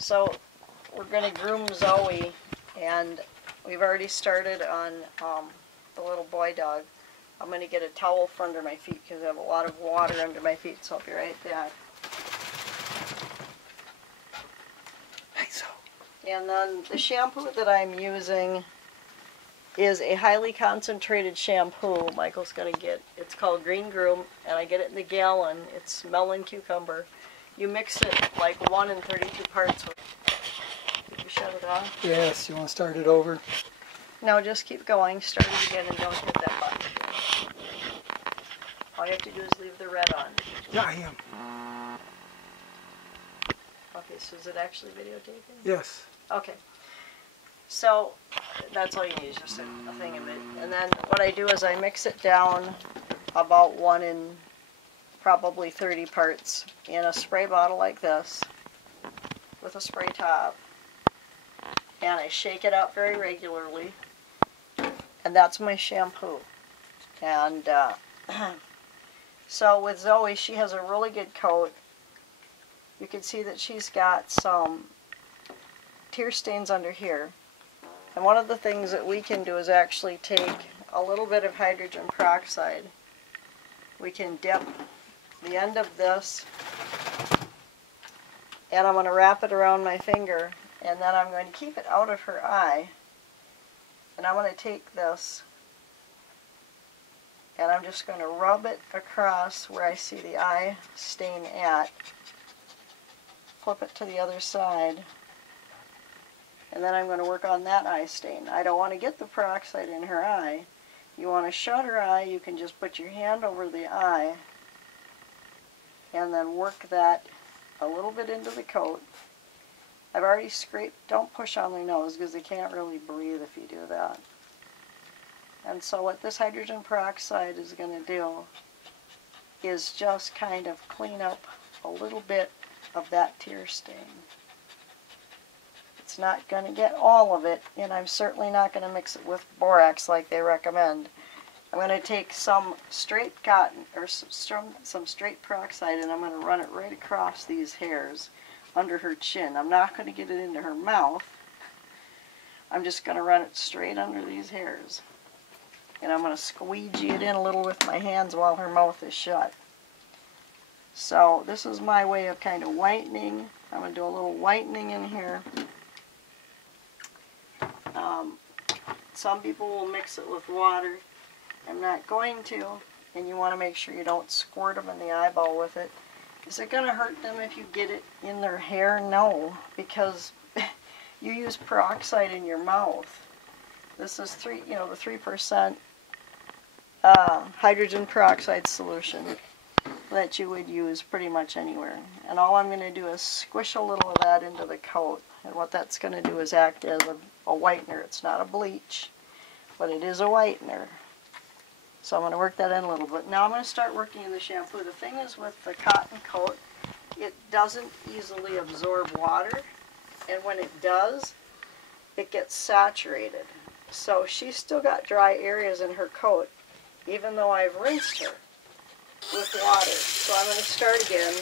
So we're going to groom Zoe, and we've already started on the little boy dog. I'm going to get a towel for under my feet because I have a lot of water under my feet, so I'll be right back. And then the shampoo that I'm using is a highly concentrated shampoo Michael's going to get. It's called Green Groom, and I get it in the gallon. It's melon cucumber. You mix it like 1 in 32 parts. Did you shut it off? Yes, you want to start it over? No, just keep going. Start it again and don't hit that button. All you have to do is leave the red on. Yeah, I am. Okay, so is it actually videotaping? Yes. Okay. So that's all you need, is just a thing of it. And then what I do is I mix it down about 1 in probably 30 parts in a spray bottle like this with a spray top. And I shake it out very regularly. And that's my shampoo. And so with Zoe, she has a really good coat. You can see that she's got some tear stains under here. And one of the things that we can do is actually take a little bit of hydrogen peroxide. We can dip the end of this, and I'm going to wrap it around my finger, and then I'm going to keep it out of her eye. And I'm going to take this, and I'm just going to rub it across where I see the eye stain at. Flip it to the other side. And then I'm going to work on that eye stain. I don't want to get the peroxide in her eye. You want to shut her eye, you can just put your hand over the eye and then work that a little bit into the coat. I've already scraped, don't push on their nose because they can't really breathe if you do that. And so what this hydrogen peroxide is going to do is just kind of clean up a little bit of that tear stain. It's not going to get all of it, and I'm certainly not going to mix it with borax like they recommend. I'm going to take some straight cotton, or some straight peroxide, and I'm going to run it right across these hairs under her chin. I'm not going to get it into her mouth. I'm just going to run it straight under these hairs. And I'm going to squeegee it in a little with my hands while her mouth is shut. So this is my way of kind of whitening. I'm going to do a little whitening in here. Some people will mix it with water. I'm not going to, and you want to make sure you don't squirt them in the eyeball with it. Is it going to hurt them if you get it in their hair? No, because you use peroxide in your mouth. This is the 3% hydrogen peroxide solution that you would use pretty much anywhere. And all I'm going to do is squish a little of that into the coat. And what that's going to do is act as a whitener. It's not a bleach, but it is a whitener. So I'm going to work that in a little bit. Now I'm going to start working in the shampoo. The thing is with the cotton coat, it doesn't easily absorb water. And when it does, it gets saturated. So she's still got dry areas in her coat, even though I've rinsed her with water. So I'm going to start again.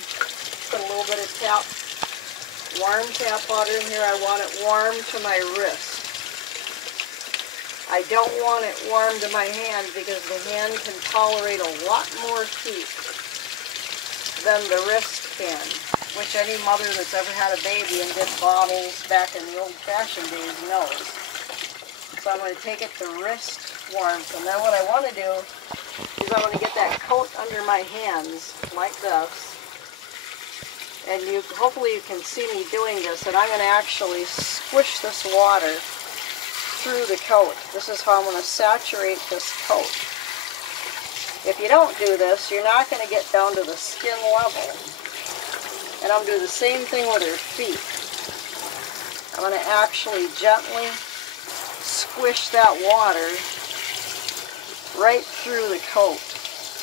Put a little bit of warm tap water in here. I want it warm to my wrist. I don't want it warm to my hand because the hand can tolerate a lot more heat than the wrist can, which any mother that's ever had a baby and did bottles back in the old-fashioned days knows. So I'm going to take it to wrist warmth, and then what I want to do is I want to get that coat under my hands like this. And hopefully you can see me doing this, and I'm going to actually squish this water through the coat. This is how I'm going to saturate this coat. If you don't do this, you're not going to get down to the skin level. And I'm going to do the same thing with her feet. I'm going to actually gently squish that water right through the coat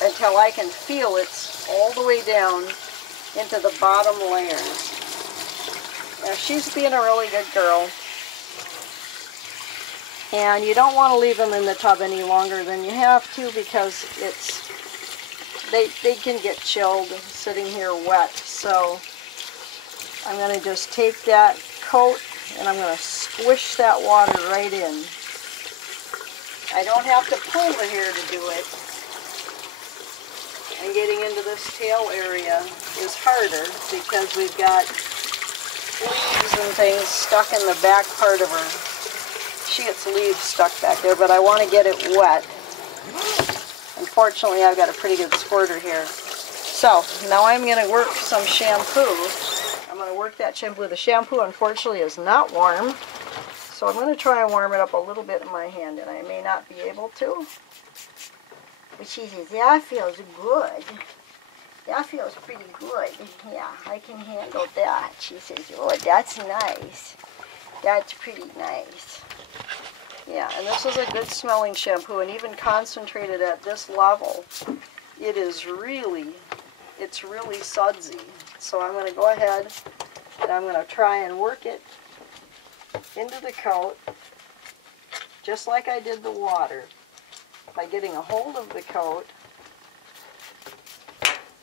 until I can feel it's all the way down into the bottom layers. Now she's being a really good girl. And you don't want to leave them in the tub any longer than you have to because they can get chilled sitting here wet. So I'm going to just take that coat and I'm going to squish that water right in. I don't have to pull the hair to do it. And getting into this tail area is harder because we've got leaves and things stuck in the back part of her. She gets leaves stuck back there, but I want to get it wet. Unfortunately, I've got a pretty good squirter here. So, now I'm going to work some shampoo. I'm going to work that shampoo. The shampoo, unfortunately, is not warm. So I'm going to try and warm it up a little bit in my hand, and I may not be able to. But she says, that feels good. That feels pretty good. Yeah, I can handle that. She says, oh, that's nice. That's pretty nice. Yeah, and this is a good smelling shampoo, and even concentrated at this level, it is really, it's really sudsy. So I'm going to go ahead and I'm going to try and work it into the coat, just like I did the water, by getting a hold of the coat,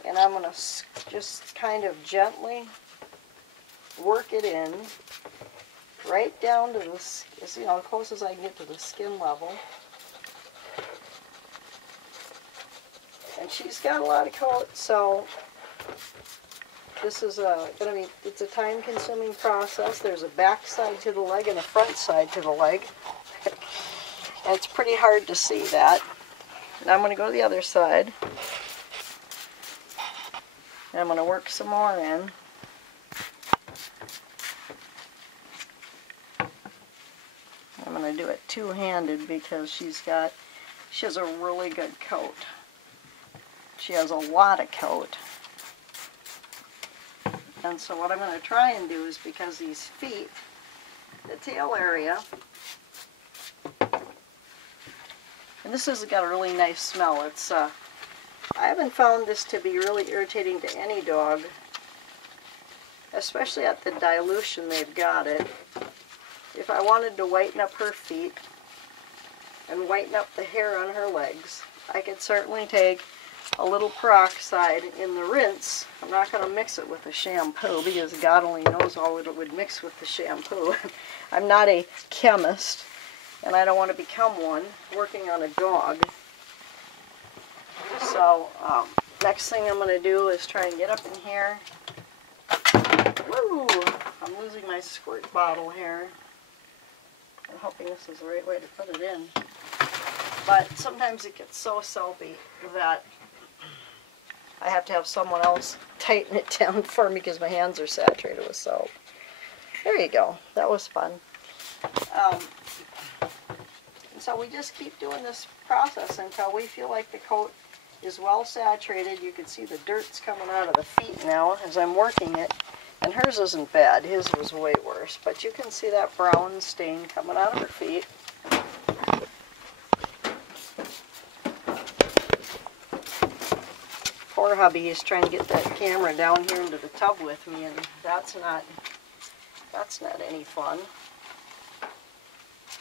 and I'm going to just kind of gently work it in right down to the, as close as I can get to the skin level. And she's got a lot of coat, so this is it's a time-consuming process. There's a back side to the leg and a front side to the leg. And it's pretty hard to see that. Now I'm going to go to the other side. And I'm going to work some more in. I'm going to do it two-handed because she has a really good coat. She has a lot of coat. And so what I'm going to try and do is, because these feet, the tail area, and this has got a really nice smell. It's I haven't found this to be really irritating to any dog, especially at the dilution they've got it. If I wanted to whiten up her feet and whiten up the hair on her legs, I could certainly take a little peroxide in the rinse. I'm not going to mix it with the shampoo because God only knows all it would mix with the shampoo. I'm not a chemist, and I don't want to become one working on a dog. So next thing I'm going to do is try and get up in here. Woo! I'm losing my squirt bottle here. I'm hoping this is the right way to put it in. But sometimes it gets so soapy that I have to have someone else tighten it down for me because my hands are saturated with soap. There you go. That was fun. And so we just keep doing this process until we feel like the coat is well saturated. You can see the dirt's coming out of the feet now as I'm working it. And hers isn't bad. His was way worse. But you can see that brown stain coming out of her feet. Poor hubby is trying to get that camera down here into the tub with me, and that's not any fun.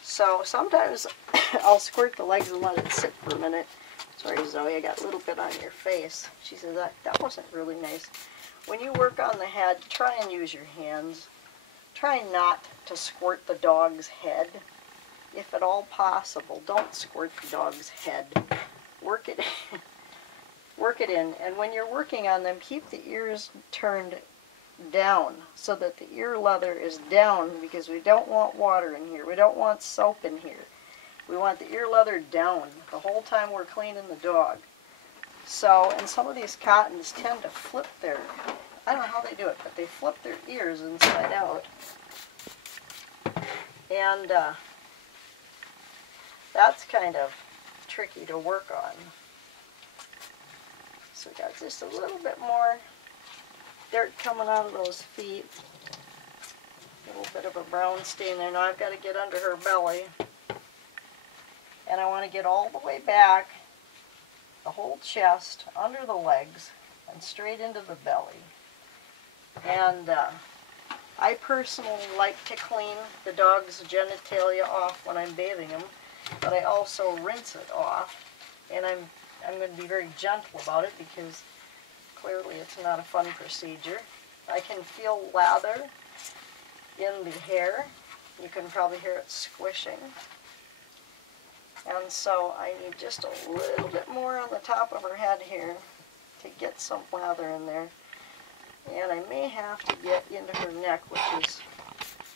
So sometimes I'll squirt the legs and let it sit for a minute. Sorry, Zoe, I got a little bit on your face. She said that wasn't really nice. When you work on the head, try and use your hands. Try not to squirt the dog's head. If at all possible, don't squirt the dog's head. Work it in. And when you're working on them, keep the ears turned down so that the ear leather is down, because we don't want water in here. We don't want soap in here. We want the ear leather down the whole time we're cleaning the dog. So, and some of these cottons tend to flip their, I don't know how they do it, but they flip their ears inside out. And that's kind of tricky to work on. So we got just a little bit more dirt coming out of those feet. A little bit of a brown stain there. Now I've got to get under her belly. And I want to get all the way back, the whole chest, under the legs, and straight into the belly. And I personally like to clean the dog's genitalia off when I'm bathing him, but I also rinse it off. And I'm going to be very gentle about it because clearly it's not a fun procedure. I can feel lather in the hair. You can probably hear it squishing. And so I need just a little bit more on the top of her head here to get some lather in there. And I may have to get into her neck, which is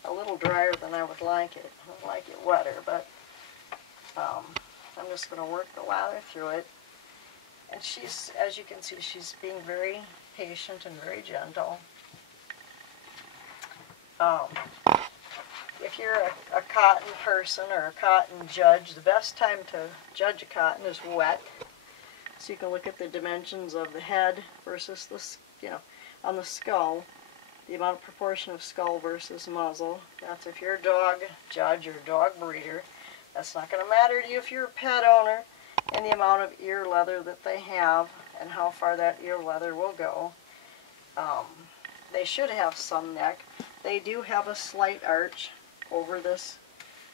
a little drier than I would like it. I would like it wetter, but I'm just going to work the lather through it. And she's, as you can see, she's being very patient and very gentle. If you're a cotton person or a cotton judge, the best time to judge a cotton is wet. So you can look at the dimensions of the head versus the, on the skull, the amount of proportion of skull versus muzzle. That's if you're a dog judge or dog breeder. That's not going to matter to you if you're a pet owner, and the amount of ear leather that they have and how far that ear leather will go. They should have some neck. They do have a slight arch over this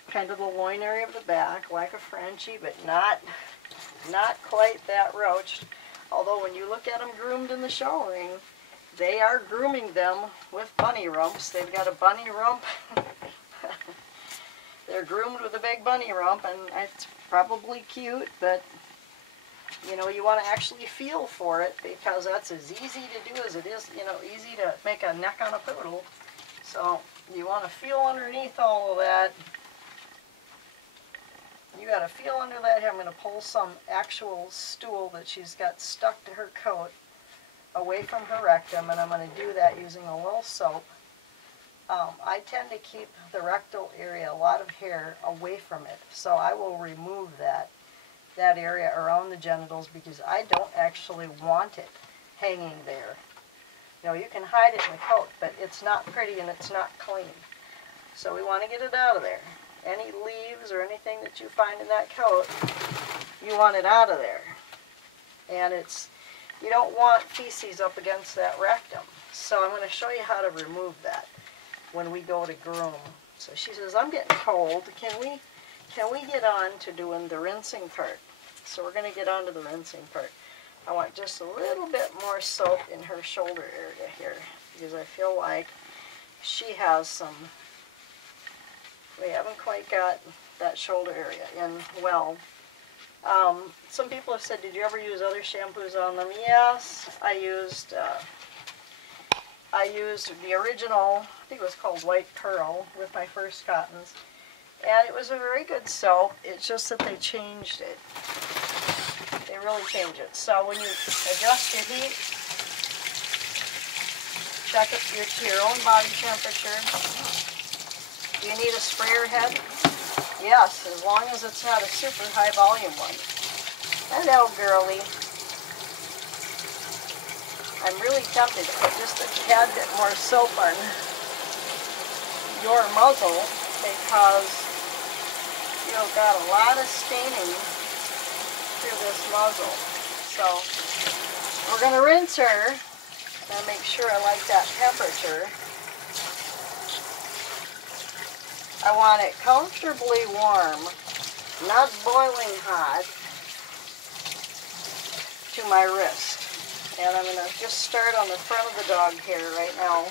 kind of the loin area of the back, like a Frenchie, but not quite that roached. Although when you look at them groomed in the show ring, they are grooming them with bunny rumps. They've got a bunny rump. They're groomed with a big bunny rump, and it's probably cute, but you want to actually feel for it, because that's as easy to do as it is, easy to make a neck on a poodle. So you want to feel underneath all of that. You got to feel under that. I'm going to pull some actual stool that she's got stuck to her coat away from her rectum, and I'm going to do that using a little soap. I tend to keep the rectal area, a lot of hair, away from it, so I will remove that area around the genitals, because I don't actually want it hanging there. You can hide it in the coat, but it's not pretty and it's not clean. So we want to get it out of there. Any leaves or anything that you find in that coat, you want it out of there. And you don't want feces up against that rectum. So I'm going to show you how to remove that when we go to groom. So she says, I'm getting cold. Can we get on to doing the rinsing part? So we're going to get on to the rinsing part. I want just a little bit more soap in her shoulder area here, because I feel like she has some, we haven't quite got that shoulder area in well. Some people have said, did you ever use other shampoos on them? Yes, I used the original, I think it was called White Pearl, with my first cottons. And it was a very good soap. It's just that they changed it. They really changed it. So when you adjust your heat, check it to your own body temperature. Do you need a sprayer head? Yes, as long as it's not a super high volume one. Hello, girlie. I'm really tempted to put just a tad bit more soap on your muzzle, because you've got a lot of staining through this muzzle. So we're going to rinse her and make sure I like that temperature. I want it comfortably warm, not boiling hot, to my wrist. And I'm going to just start on the front of the dog hair right now.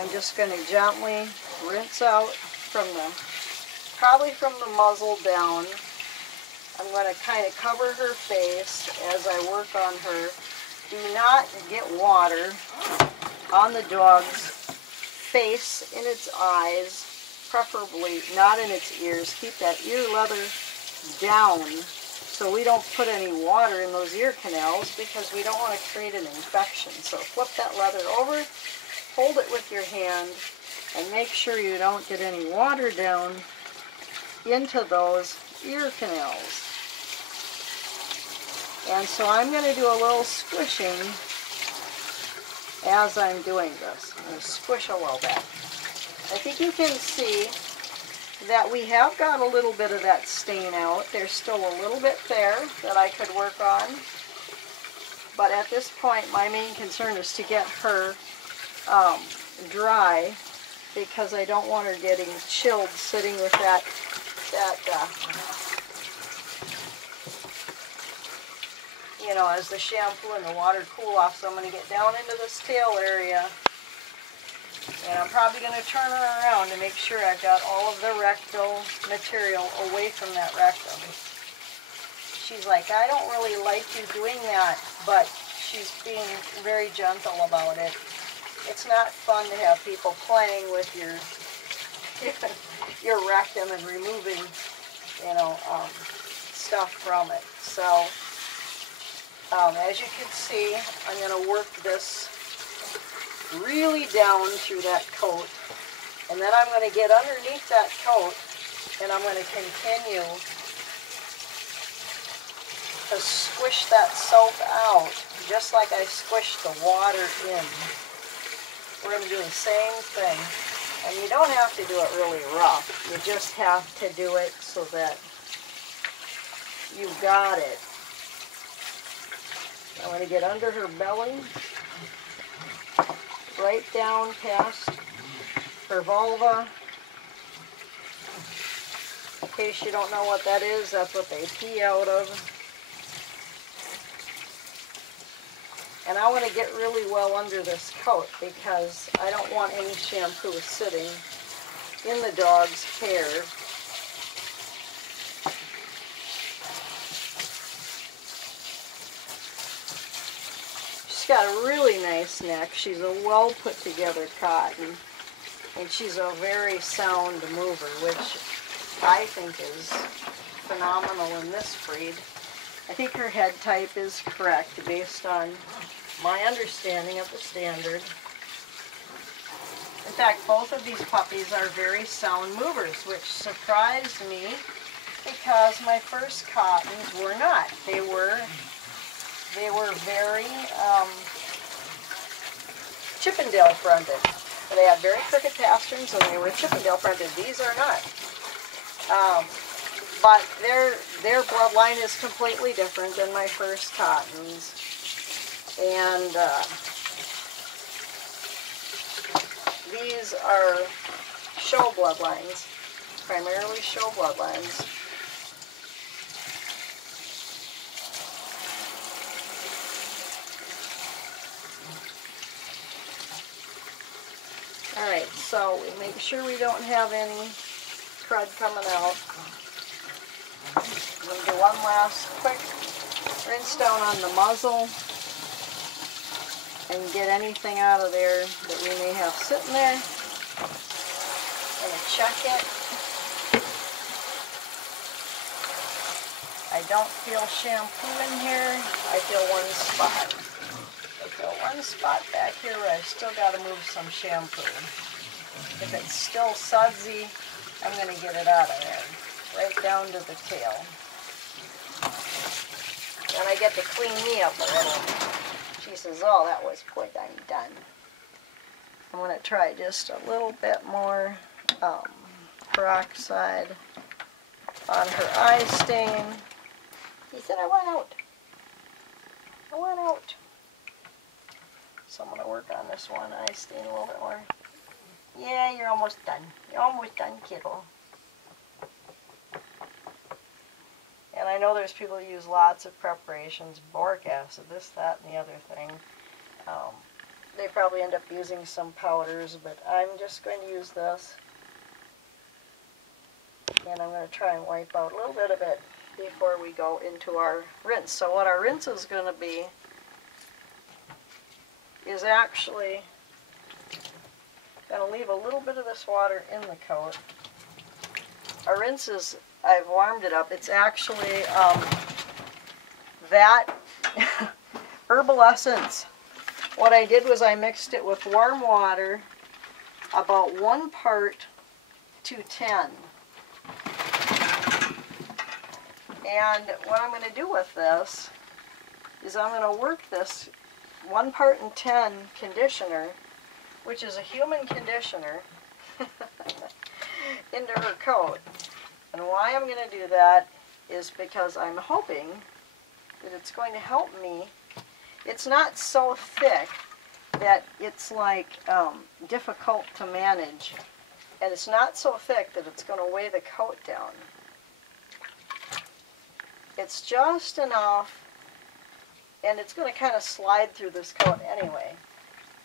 I'm just going to gently rinse out probably from the muzzle down. I'm going to kind of cover her face as I work on her. Do not get water on the dog's face, in its eyes, preferably not in its ears. Keep that ear leather down so we don't put any water in those ear canals, because we don't want to create an infection. So flip that leather over, hold it with your hand, and make sure you don't get any water down into those ear canals. And so I'm going to do a little squishing as I'm doing this. I'm going to squish a little bit. I think you can see that we have got a little bit of that stain out. There's still a little bit there that I could work on. But at this point, my main concern is to get her dry, because I don't want her getting chilled sitting with you know, as the shampoo and the water cool off. So I'm going to get down into this tail area. And I'm probably going to turn her around to make sure I've got all of the rectal material away from that rectum. She's like, I don't really like you doing that, but she's being very gentle about it. It's not fun to have people playing with your rectum and removing, you know, stuff from it. So, as you can see, I'm going to work this really down through that coat, and then I'm going to get underneath that coat, and I'm going to continue to squish that soap out, just like I squished the water in. We're going to do the same thing, and you don't have to do it really rough. You just have to do it so that you've got it. I'm going to get under her belly, right down past her vulva. In case you don't know what that is, that's what they pee out of. And I want to get really well under this coat because I don't want any shampoo sitting in the dog's hair. She's got a really nice neck. She's a well put together cotton, and she's a very sound mover, which I think is phenomenal in this breed. I think her head type is correct based on my understanding of the standard. In fact, both of these puppies are very sound movers, which surprised me because my first cottons were not. They were very Chippendale fronted. They had very crooked pasterns and they were Chippendale fronted. These are not. But their bloodline is completely different than my first cottons. And these are show bloodlines, primarily show bloodlines. Alright, so we make sure we don't have any crud coming out. I'm going to do one last quick rinse down on the muzzle and get anything out of there that we may have sitting there. I'm going to check it. I don't feel shampoo in here. I feel one spot. I feel one spot back here where I still got to move some shampoo. If it's still sudsy, I'm going to get it out of there, right down to the tail. And I get to clean me up a little. She says, oh, that was good, I'm done. I'm going to try just a little bit more peroxide on her eye stain. He said, I want out. I want out. So I'm going to work on this one eye stain a little bit more. Yeah, you're almost done. You're almost done, kiddo. And I know there's people who use lots of preparations, boric acid, this, that, and the other thing. They probably end up using some powders, but I'm just going to use this. And I'm going to try and wipe out a little bit of it before we go into our rinse. So what our rinse is going to be is actually going to leave a little bit of this water in the coat. Our rinse is, I've warmed it up. It's actually that herbal essence. What I did was I mixed it with warm water, about 1 part to 10. And what I'm going to do with this is I'm going to work this 1 part in 10 conditioner, which is a human conditioner, into her coat. And why I'm going to do that is because I'm hoping that it's going to help me. It's not so thick that it's like difficult to manage, and it's not so thick that it's going to weigh the coat down. It's just enough and it's going to kind of slide through this coat anyway.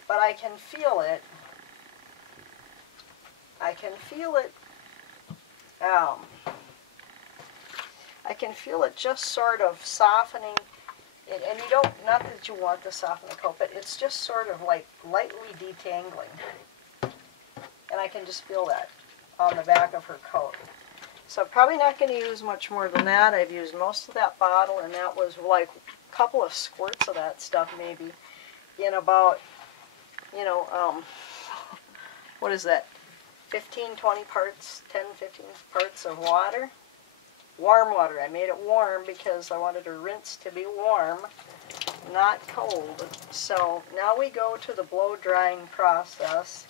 But I can feel it. I can feel it. I can feel it just sort of softening. And you don't, not that you want to soften the coat, but it's just sort of like lightly detangling. And I can just feel that on the back of her coat. So I'm probably not going to use much more than that. I've used most of that bottle, and that was like a couple of squirts of that stuff maybe in about, you know, what is that, 15, 20 parts, 10, 15 parts of water. Warm water. I made it warm because I wanted her rinse to be warm, not cold. So now we go to the blow drying process.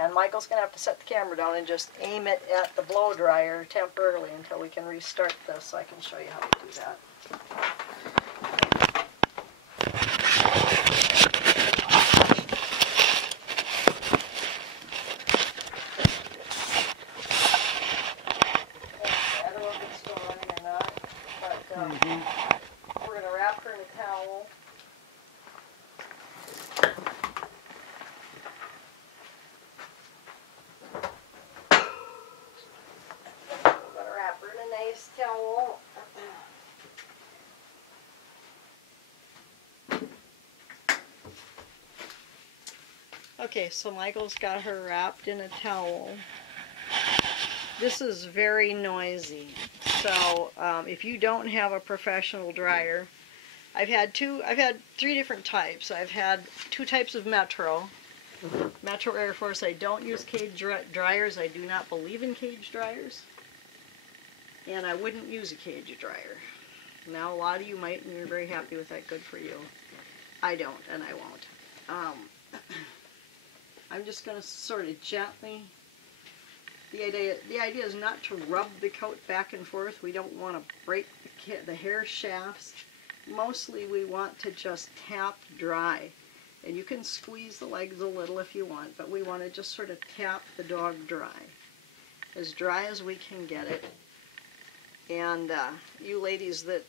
And Michael's going to have to set the camera down and just aim it at the blow dryer temporarily until we can restart this, so I can show you how to do that. I don't know if it's still running or not, but we're going to wrap her in a towel. Towel. Okay, so Michael's got her wrapped in a towel. This is very noisy, so if you don't have a professional dryer, I've had 3 different types. I've had 2 types of Metro Air Force. I don't use cage dryers. I do not believe in cage dryers. And I wouldn't use a cage dryer. Now a lot of you might, and you're very happy with that. Good for you. I don't, and I won't. I'm just going to sort of gently. The idea is not to rub the coat back and forth. We don't want to break the hair shafts. Mostly we want to just tap dry. And you can squeeze the legs a little if you want, but we want to just sort of tap the dog dry as we can get it. And you ladies that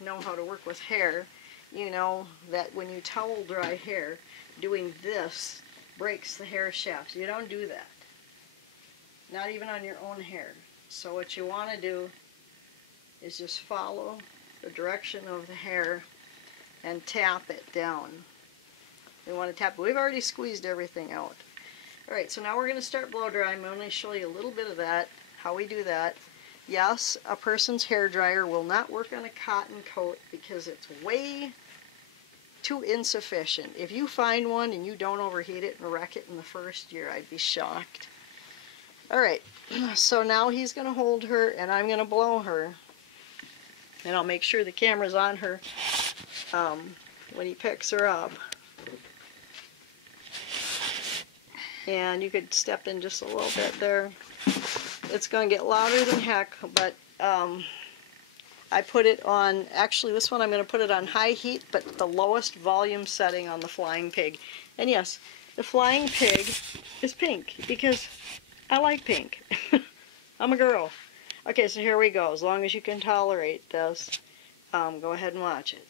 know how to work with hair, you know that when you towel dry hair, doing this breaks the hair shafts. You don't do that. Not even on your own hair. So what you want to do is just follow the direction of the hair and tap it down. We want to tap it. We've already squeezed everything out. Alright, so now we're going to start blow dry. I'm going to show you a little bit of that, how we do that. Yes, a person's hair dryer will not work on a cotton coat because it's way too insufficient. If you find one and you don't overheat it and wreck it in the first year, I'd be shocked. Alright, so now he's going to hold her and I'm going to blow her. And I'll make sure the camera's on her when he picks her up. And you could step in just a little bit there. It's going to get louder than heck, but I put it on, actually this one I'm going to put it on high heat, but the lowest volume setting on the Flying Pig. And yes, the Flying Pig is pink, because I like pink. I'm a girl. Okay, so here we go. As long as you can tolerate this, go ahead and watch it.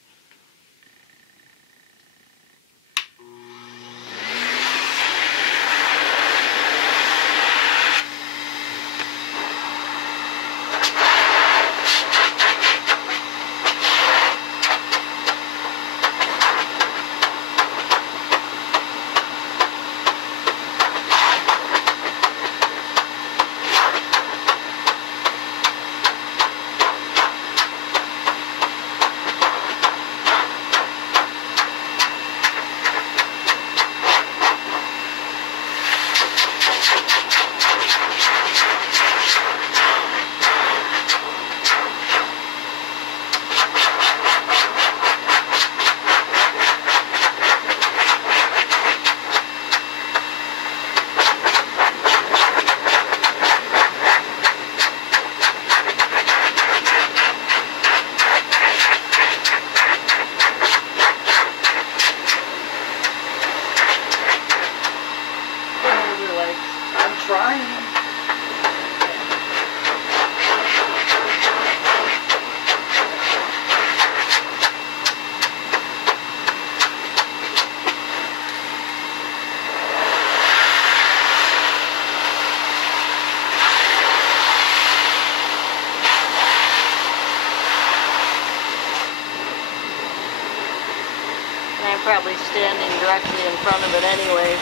probably standing directly in front of it anyway.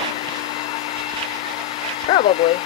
Probably.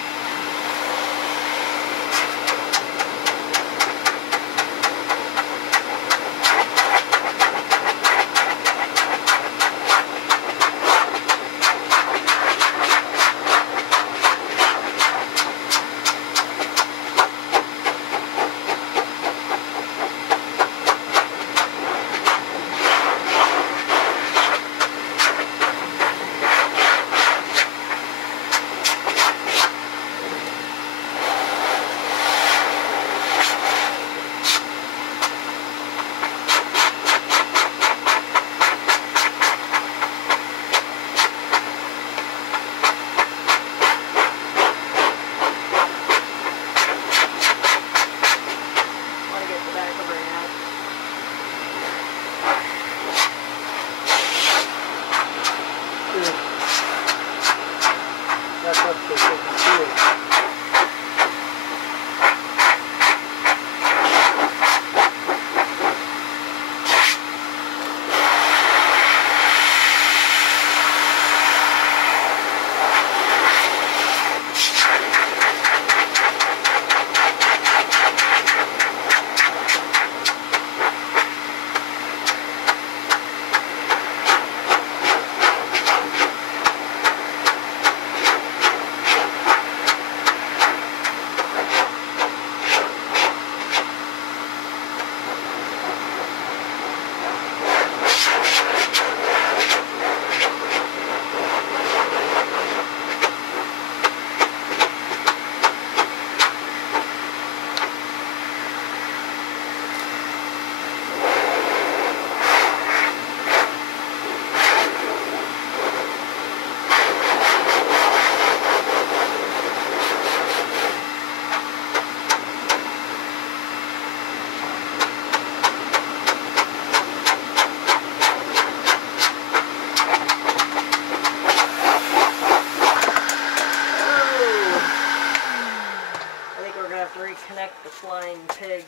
Flying pig.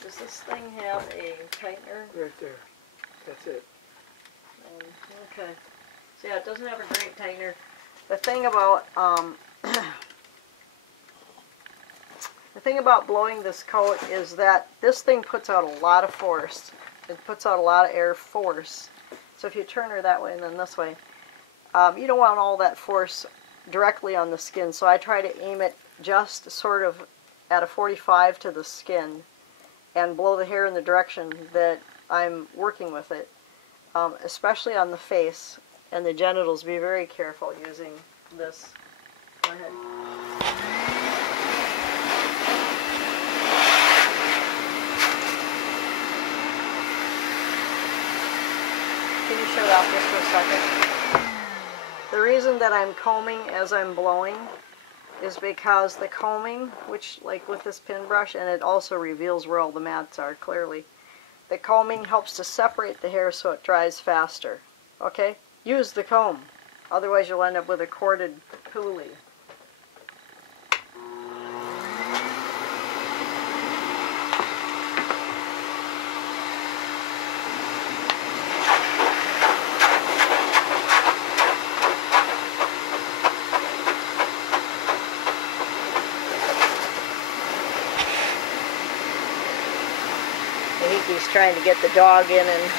Does this thing have a tightener? Right there. That's it. Okay. So yeah, it doesn't have a great tightener. The thing about blowing this coat is that this thing puts out a lot of force. It puts out a lot of air force. So if you turn her that way and then this way, you don't want all that force directly on the skin. So I try to aim it just sort of at a 45 to the skin and blow the hair in the direction that I'm working with it, especially on the face and the genitals. Be very careful using this. Go ahead. Can you shut off just for a second? The reason that I'm combing as I'm blowing is because the combing, which like with this pin brush, and it also reveals where all the mats are clearly, the combing helps to separate the hair so it dries faster. Okay? Use the comb. Otherwise you'll end up with a corded coolie. He's trying to get the dog in and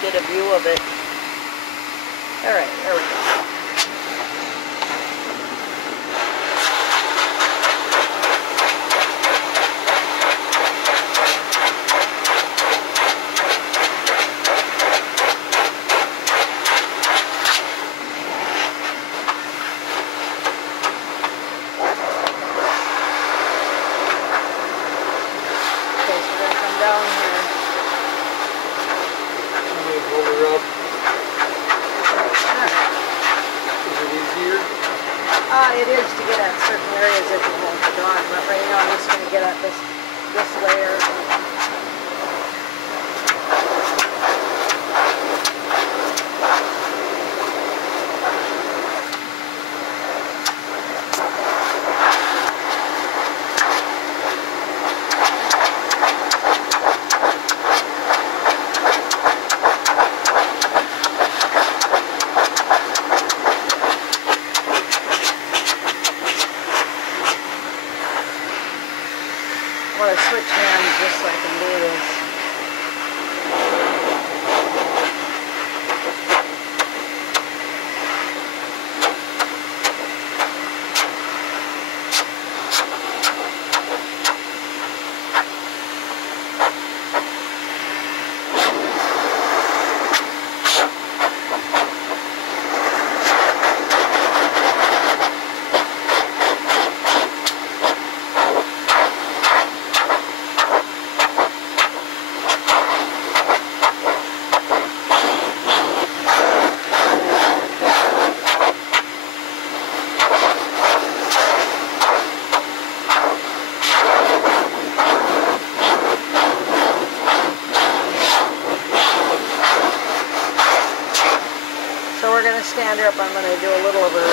get a view of it. Alright, there we go. It is to get at certain areas if you want the dog, but right now I'm just going to get at this layer. to stand her up. I'm going to do a little of her rear.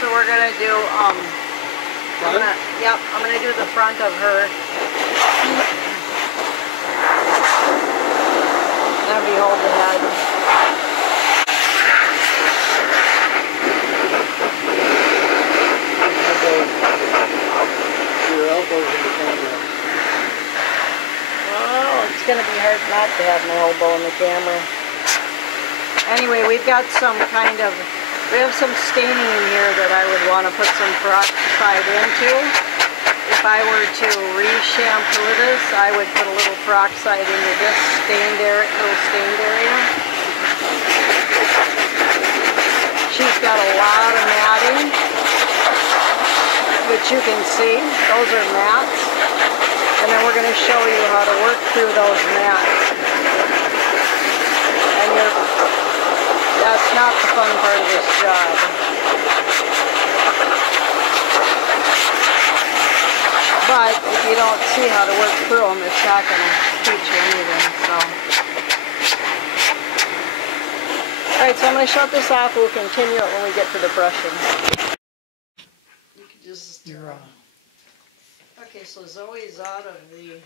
So we're gonna do I'm gonna do the front of her. Let me hold the head. Your elbows in the camera. Oh, it's gonna be hard not to have my elbow in the camera. Anyway, we have some staining in here that I would want to put some peroxide into. If I were to re-shampoo this, I would put a little peroxide into this little stained area. She's got a lot of matting, which you can see. Those are mats. And then we're going to show you how to work through those mats. And that's not the fun part of this job. But if you don't see how to work through them, it's not going to teach you anything. So. Alright, so I'm going to shut this off. We'll continue it when we get to the brushing. You can just... You're on. Okay, so Zoe's out of the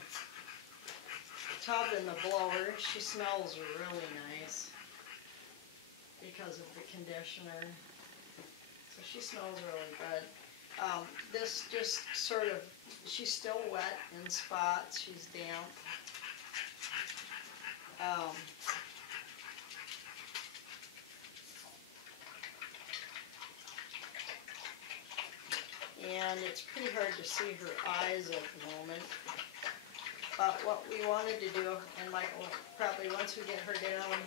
tub and the blower. She smells really nice because of the conditioner. So she smells really good. This just sort of, she's still wet in spots. She's damp. And it's pretty hard to see her eyes at the moment. But what we wanted to do, and probably once we get her down,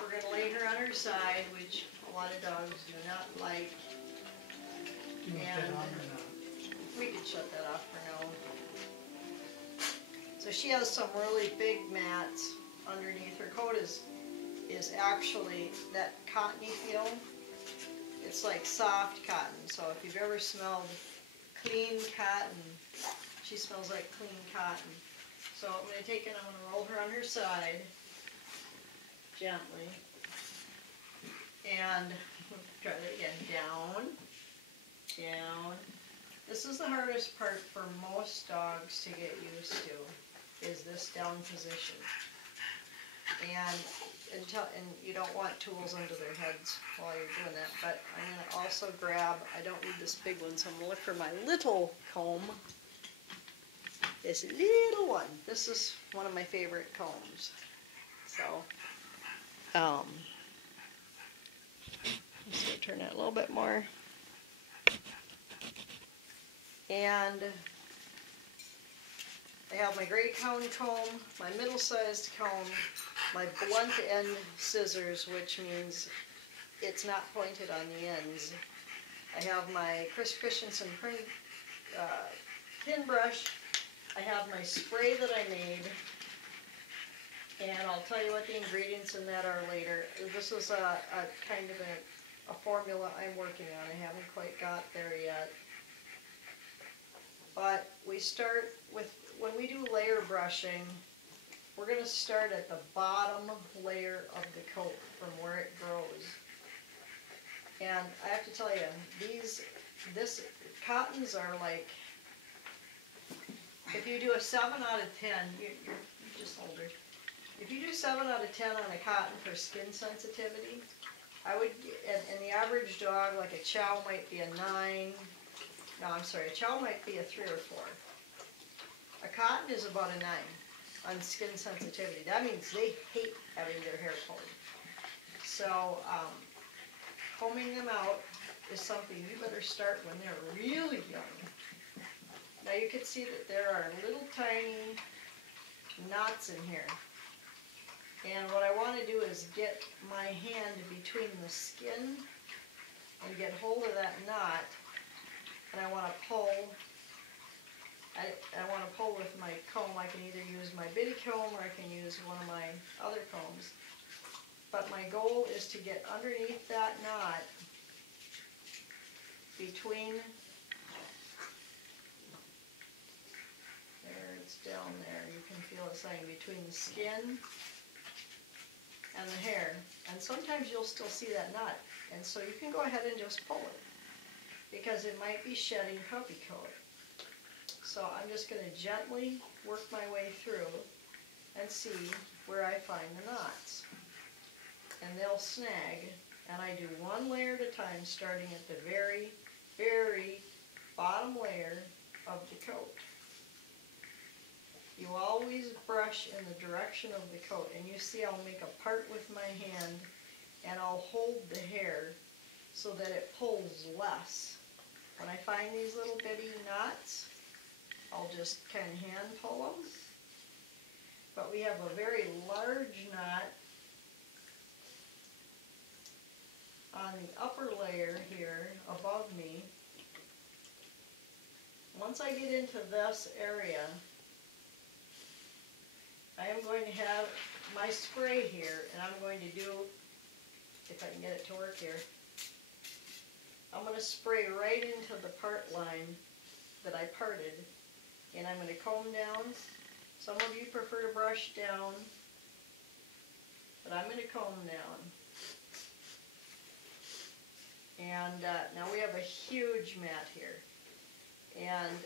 we're going to lay her on her side, which a lot of dogs do not like. And we could shut that off for now. So she has some really big mats underneath. Her coat is actually that cottony feel. It's like soft cotton. So if you've ever smelled clean cotton, she smells like clean cotton. So I'm going to take it, I'm going to roll her on her side gently. And try that again. Down. Down. This is the hardest part for most dogs to get used to, is this down position. And you don't want tools under their heads while you're doing that. But I'm going to also grab, I don't need this big one, so I'm going to look for my little comb. This little one. This is one of my favorite combs. So, let's go turn that a little bit more. And I have my gray cone comb, my middle-sized comb, my blunt end scissors, which means it's not pointed on the ends. I have my Chris Christensen pin brush. I have my spray that I made, and I'll tell you what the ingredients in that are later. This is a kind of a formula I'm working on. I haven't quite got there yet. But we start with, when we do layer brushing, we're going to start at the bottom layer of the coat from where it grows. And I have to tell you, cottons are like, if you do a 7 out of 10, you're just older. If you do 7 out of 10 on a cotton for skin sensitivity, I would, and the average dog, like a chow might be a 9. No, I'm sorry, a chow might be a 3 or 4. A cotton is about a 9 on skin sensitivity. That means they hate having their hair pulled. So combing them out is something you better start when they're really young. Now you can see that there are little tiny knots in here. And what I want to do is get my hand between the skin and get hold of that knot. And I want to pull. I want to pull with my comb. I can either use my bitty comb or I can use one of my other combs. But my goal is to get underneath that knot between, there it's down there, you can feel it saying between the skin and the hair. And sometimes you'll still see that knot. And so you can go ahead and just pull it, because it might be shedding puppy coat. So I'm just going to gently work my way through and see where I find the knots. And they'll snag, and I do one layer at a time, starting at the very, very bottom layer of the coat. You always brush in the direction of the coat, and you see I'll make a part with my hand, and I'll hold the hair so that it pulls less. When I find these little bitty knots, I'll just kind of hand pull them. But we have a very large knot on the upper layer here above me. Once I get into this area, I am going to have my spray here, and I'm going to do, if I can get it to work here, I'm going to spray right into the part line that I parted, and I'm going to comb down. Some of you prefer to brush down, but I'm going to comb down. And now we have a huge mat here, and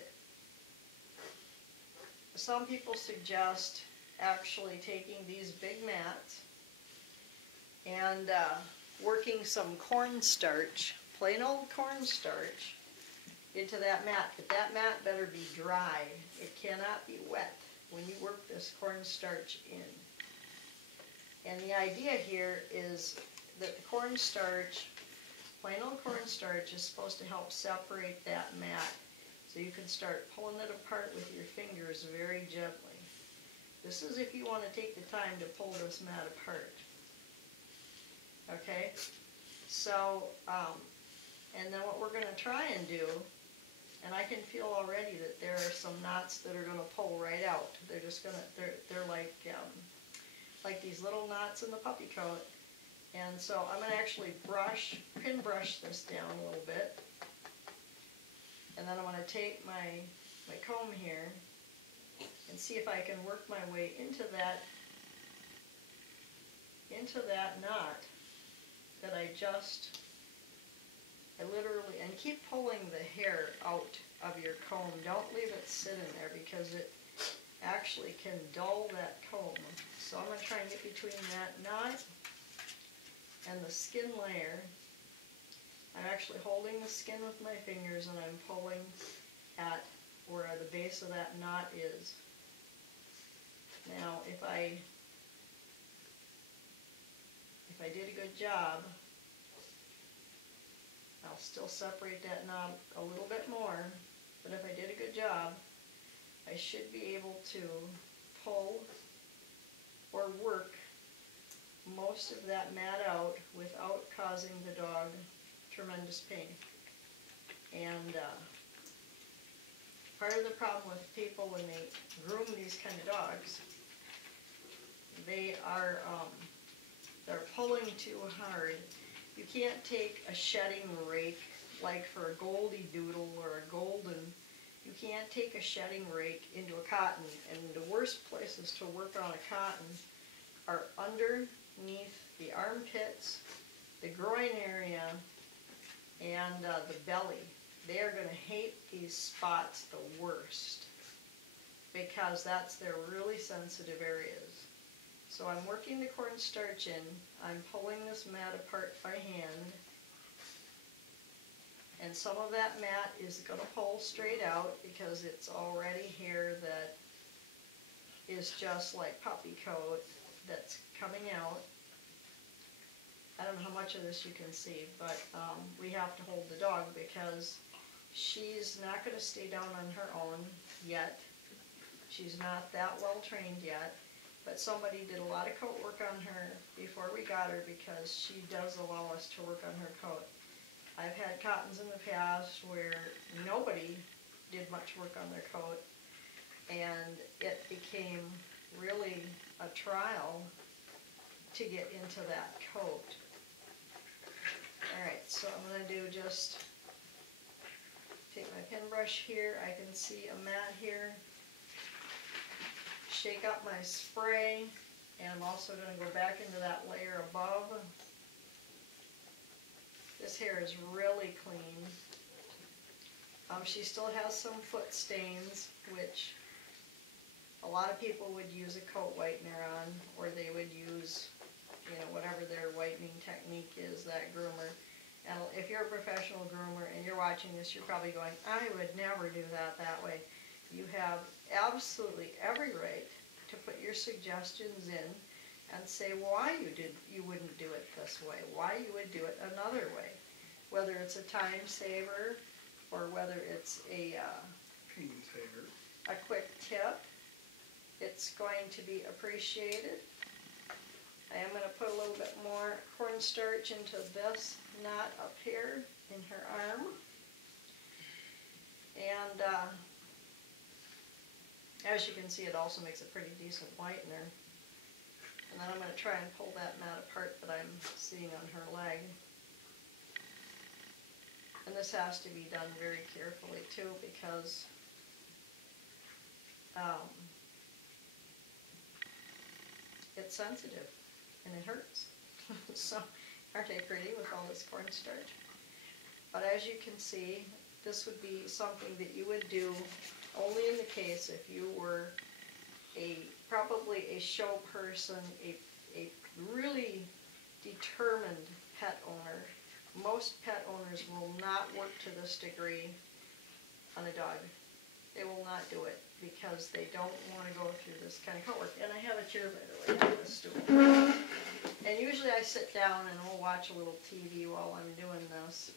some people suggest actually taking these big mats and working some cornstarch, plain old cornstarch, into that mat. But that mat better be dry. It cannot be wet when you work this cornstarch in. And the idea here is that the cornstarch, plain old cornstarch, is supposed to help separate that mat, so you can start pulling it apart with your fingers very gently. This is if you want to take the time to pull this mat apart. Okay? So, and then what we're going to try and do, and I can feel already that there are some knots that are going to pull right out. They're just going to, they're like these little knots in the puppy coat. And so I'm going to actually pin brush this down a little bit. And then I'm going to take my comb here and see if I can work my way into that knot that I literally, and keep pulling the hair out of your comb. Don't leave it sit in there, because it actually can dull that comb. So I'm going to try and get between that knot and the skin layer. I'm actually holding the skin with my fingers, and I'm pulling at where the base of that knot is. Now, if I did a good job, I'll still separate that knot a little bit more, but if I did a good job, I should be able to pull or work most of that mat out without causing the dog tremendous pain. And part of the problem with people when they groom these kind of dogs, they're pulling too hard, You can't take a shedding rake, like for a Goldie Doodle or a Golden. You can't take a shedding rake into a cotton, and the worst places to work on a cotton are underneath the armpits, the groin area, and the belly. They are going to hate these spots the worst because that's their really sensitive areas. So I'm working the cornstarch in. I'm pulling this mat apart by hand. And some of that mat is going to pull straight out because it's already hair that is just like puppy coat that's coming out. I don't know how much of this you can see, but we have to hold the dog because she's not going to stay down on her own yet. She's not that well trained yet, but somebody did a lot of coat work on her before we got her because she does allow us to work on her coat. I've had cottons in the past where nobody did much work on their coat, and it became really a trial to get into that coat. Alright, so I'm going to do just take my pen brush here. I can see a mat here. Shake up my spray, and I'm also going to go back into that layer above. This hair is really clean. She still has some foot stains, which a lot of people would use a coat whitener on, or they would use, you know, whatever their whitening technique is, that groomer. And if you're a professional groomer and you're watching this, you're probably going, I would never do that way. You have absolutely every right to put your suggestions in and say why you wouldn't do it this way, why you would do it another way. Whether it's a time saver or whether it's a Pain saver. A quick tip, it's going to be appreciated. I am going to put a little bit more cornstarch into this knot up here in her arm. And as you can see, it also makes a pretty decent whitener. And then I'm going to try and pull that mat apart that I'm seeing on her leg. And this has to be done very carefully too because it's sensitive and it hurts. So, aren't they pretty with all this cornstarch? But as you can see, this would be something that you would do only in the case if you were probably a show person, a really determined pet owner. Most pet owners will not work to this degree on a dog. They will not do it because they don't want to go through this kind of coat work. And I have a chair, by the way, I have a stool. And usually I sit down and we'll watch a little TV while I'm doing this.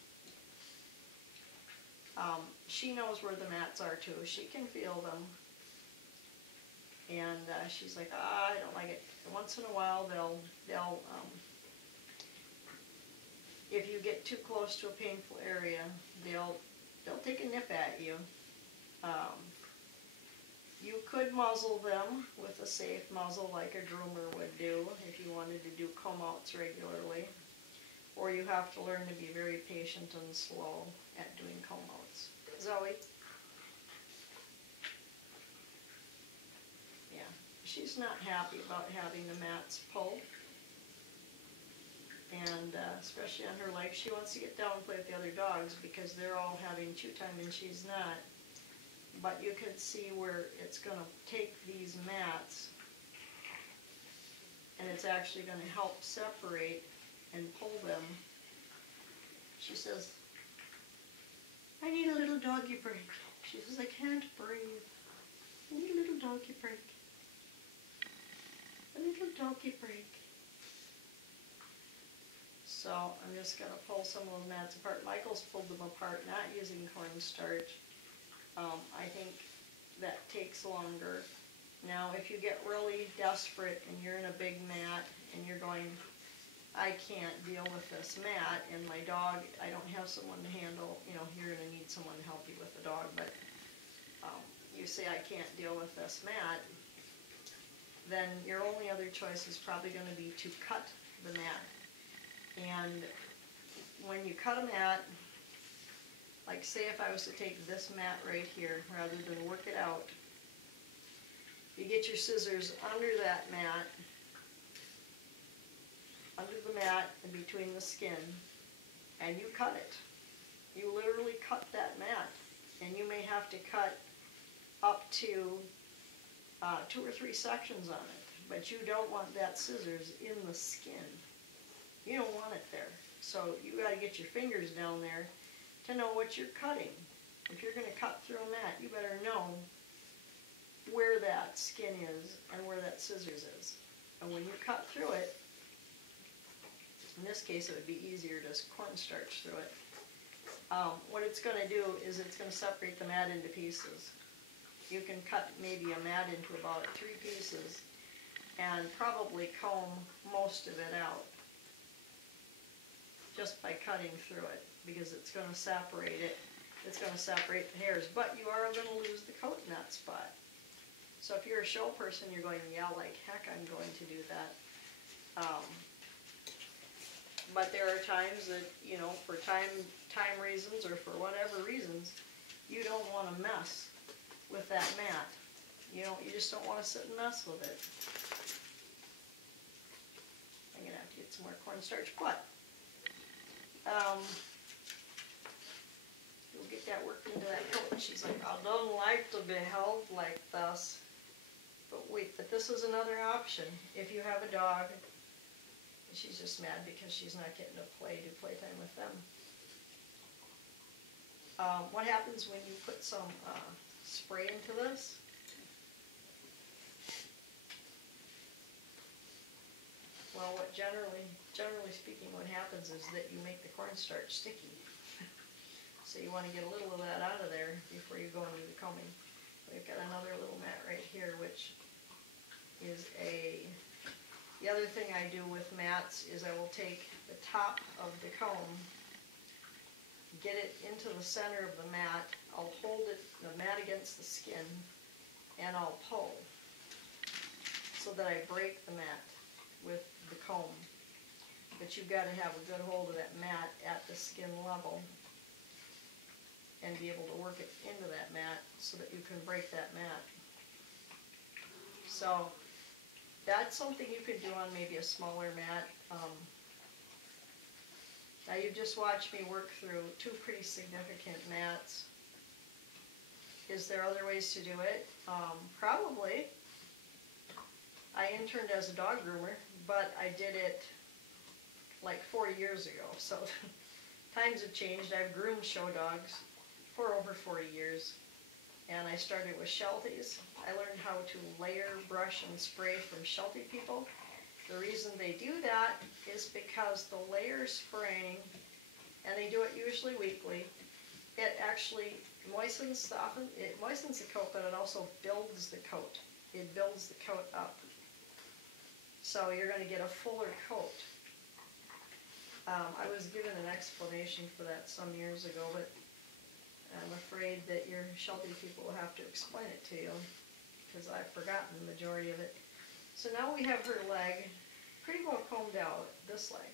She knows where the mats are too. She can feel them. And she's like, I don't like it. And once in a while they'll if you get too close to a painful area, they'll take a nip at you. You could muzzle them with a safe muzzle like a groomer would do if you wanted to do comb outs regularly. Or you have to learn to be very patient and slow at doing comb outs. Zoe? Yeah, she's not happy about having the mats pulled. And especially on her legs, she wants to get down and play with the other dogs because they're all having chew time and she's not. But you could see where it's going to take these mats and it's actually going to help separate and pull them. She says, I need a little doggy break. She says, I can't breathe. I need a little doggy break. A little doggy break. So I'm just going to pull some of those mats apart. Michael's pulled them apart, not using cornstarch. I think that takes longer. Now, if you get really desperate and you're in a big mat and you're going, I can't deal with this mat, and my dog, I don't have someone to handle, you know, you're going to need someone to help you with the dog, but you say, I can't deal with this mat, then your only other choice is probably going to be to cut the mat. And when you cut a mat, like say if I was to take this mat right here, rather than work it out, you get your scissors under that mat, under the mat and between the skin, and you cut it. You literally cut that mat, and you may have to cut up to 2 or 3 sections on it, but you don't want that scissors in the skin. You don't want it there. So you got to get your fingers down there to know what you're cutting. If you're going to cut through a mat, you better know where that skin is and where that scissors is. And when you cut through it, in this case it would be easier to cornstarch through it. What it's going to do is it's going to separate the mat into pieces. You can cut maybe a mat into about 3 pieces and probably comb most of it out just by cutting through it, because it's going to separate it. It's going to separate the hairs, but you are going to lose the coat in that spot. So if you're a show person, you're going, yeah, like heck, I'm going to do that. But there are times that, you know, for time reasons or for whatever reasons, you don't want to mess with that mat. You just don't want to sit and mess with it. I'm going to have to get some more cornstarch, but you'll get that worked into that coat. And she's like, I don't like to be held like this. But wait, but this is another option. If you have a dog, and she's just mad because she's not getting to do playtime with them. What happens when you put some spray into this? Well, what generally speaking, what happens is that you make the cornstarch sticky. So you want to get a little of that out of there before you go into the combing. We've got another little mat right here, which is the other thing I do with mats is I will take the top of the comb, get it into the center of the mat, I'll hold the mat against the skin, and I'll pull so that I break the mat with the comb. But you've got to have a good hold of that mat at the skin level and be able to work it into that mat so that you can break that mat. So that's something you could do on maybe a smaller mat. Now you've just watched me work through 2 pretty significant mats. Is there other ways to do it? Probably. I interned as a dog groomer, but I did it like 40 years ago. So times have changed. I've groomed show dogs for over 40 years. And I started with Shelties. I learned how to layer, brush, and spray from Sheltie people. The reason they do that is because the layer spraying, and they do it usually weekly, it actually moistens the coat, but it also builds the coat. It builds the coat up. So you're going to get a fuller coat. I was given an explanation for that some years ago, but I'm afraid that your Sheltie people will have to explain it to you, because I've forgotten the majority of it. So now we have her leg pretty well combed out, this leg.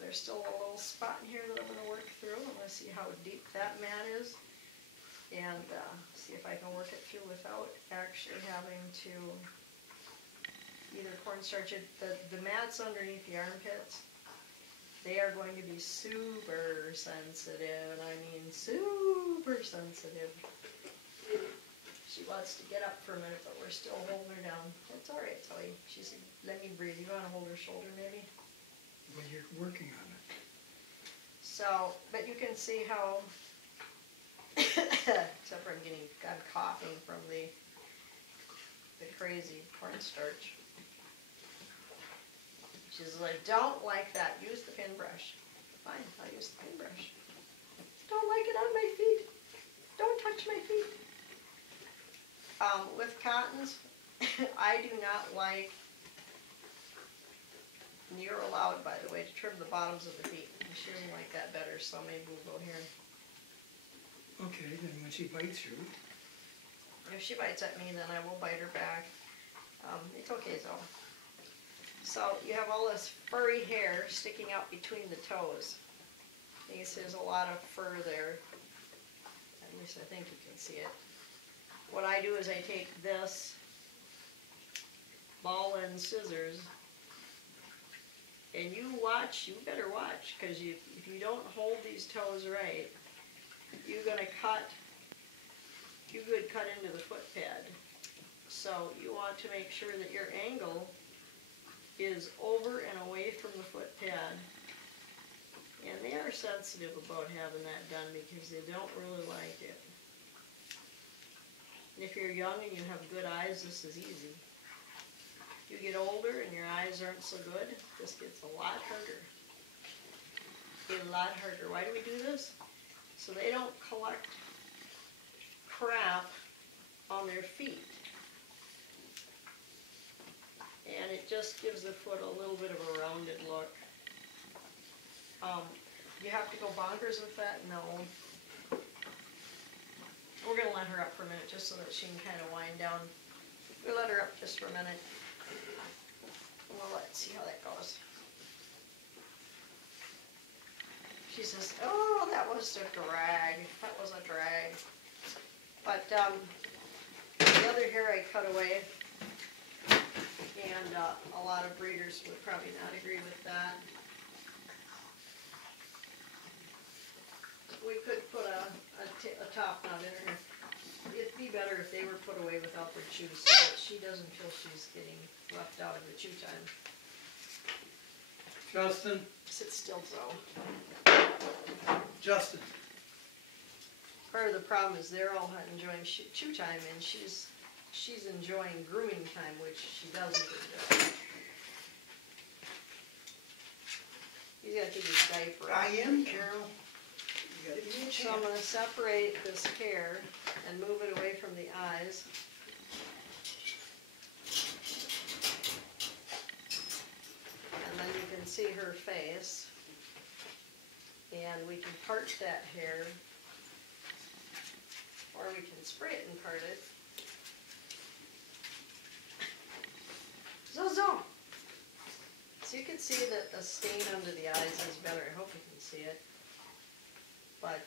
There's still a little spot in here that I'm going to work through. I'm going to see how deep that mat is, and see if I can work it through without actually having to either cornstarch it. The mats underneath the armpits, they are going to be super sensitive, and I mean super sensitive. She wants to get up for a minute, but we're still holding her down. It's all right, Zoe. She said, let me breathe. You want to hold her shoulder, maybe? Well, you're working on it. So, but you can see how, except for I'm coughing from the crazy cornstarch. She says, I don't like that. Use the pin brush. Fine, I'll use the pin brush. Don't like it on my feet. Don't touch my feet. With cottons, I do not like, and you're allowed, by the way, to trim the bottoms of the feet. She doesn't like that better, so maybe we'll go here. Okay, then when she bites you. If she bites at me, then I will bite her back. It's okay, though. So you have all this furry hair, sticking out between the toes. You can see there's a lot of fur there. At least I think you can see it. What I do is I take this ball end scissors, and you better watch, because if you don't hold these toes right, you could cut into the foot pad. So you want to make sure that your angle is over and away from the foot pad. And they are sensitive about having that done because they don't really like it. And if you're young and you have good eyes, this is easy. You get older and your eyes aren't so good, this gets a lot harder. A lot harder. Why do we do this? So they don't collect crap on their feet. And it just gives the foot a little bit of a rounded look. You have to go bonkers with that? No. We're going to let her up for a minute just so that she can kind of wind down. We'll let her up just for a minute. Well, let's see how that goes. She says, oh, that was a drag. That was a drag. But the other hair I cut away, and a lot of breeders would probably not agree with that. We could put a top knot in her. It'd be better if they were put away without their chews so that she doesn't feel she's getting left out of the chew time. Justin? Sit still, so. Justin. Part of the problem is they're all enjoying chew time, and she's enjoying grooming time, which she doesn't enjoy. He's got to take his diaper off. I am, Carol. You gotta be a So I'm going to separate this hair and move it away from the eyes. And then you can see her face. And we can part that hair, or we can spray it and part it. Zozo! So you can see that the stain under the eyes is better. I hope you can see it. But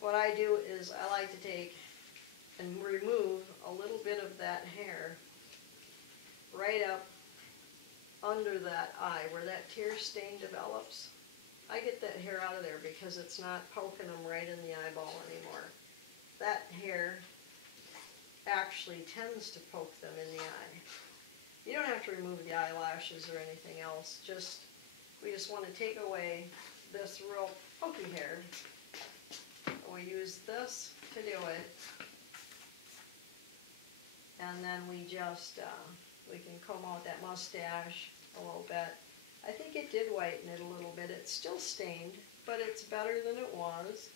what I do is I like to take and remove a little bit of that hair right up under that eye where that tear stain develops. I get that hair out of there because it's not poking them right in the eyeball anymore. That hair actually tends to poke them in the eye. You don't have to remove the eyelashes or anything else. We just want to take away this real pokey hair. We use this to do it. And then we just, we can comb out that mustache a little bit. I think it did whiten it a little bit. It's still stained, but it's better than it was.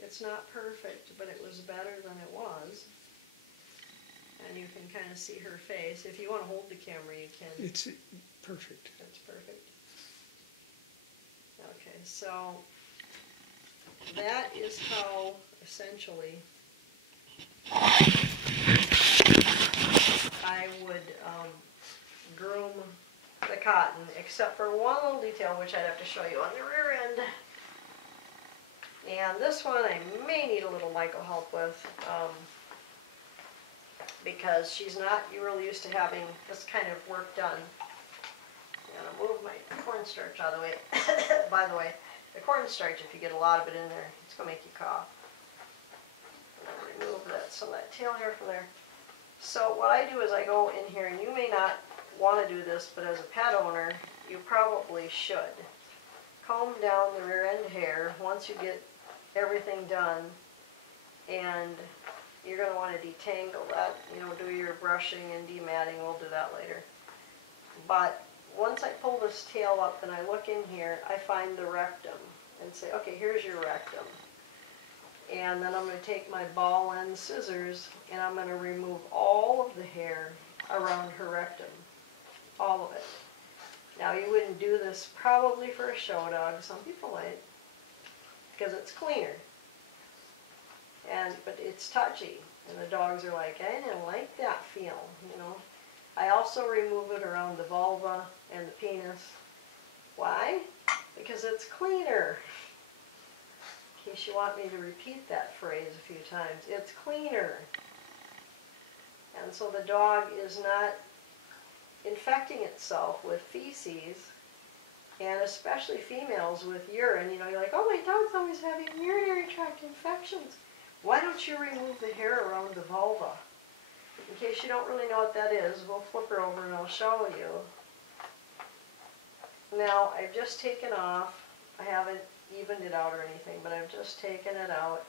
It's not perfect, but it was better than it was. And you can kind of see her face. If you want to hold the camera, you can. It's perfect. That's perfect. Okay, so that is how, essentially, I would groom the cotton, except for one little detail which I'd have to show you on the rear end. And this one I may need a little Michael help with, because she's not really used to having this kind of work done. And I'll move my cornstarch out of the way. By the way, the cornstarch, if you get a lot of it in there, it's going to make you cough. And I'll remove some of that tail hair from there. So what I do is I go in here, and you may not want to do this, but as a pet owner, you probably should. Comb down the rear end hair once you get everything done, and you're going to want to detangle that, do your brushing and dematting. We'll do that later. But once I pull this tail up and I look in here, I find the rectum and say, okay, here's your rectum. And then I'm going to take my ball end scissors and I'm going to remove all of the hair around her rectum. All of it. Now you wouldn't do this probably for a show dog. Some people might, because it's cleaner. But it's touchy, and the dogs are like, I don't like that feel, I also remove it around the vulva and the penis. Why? Because it's cleaner. In case you want me to repeat that phrase a few times, it's cleaner. And so the dog is not infecting itself with feces, and especially females with urine. You know, you're like, oh, my dog's always having urinary tract infections. Why don't you remove the hair around the vulva? In case you don't really know what that is, we'll flip her over and I'll show you. Now, I've just taken off, I haven't evened it out or anything, but I've just taken it out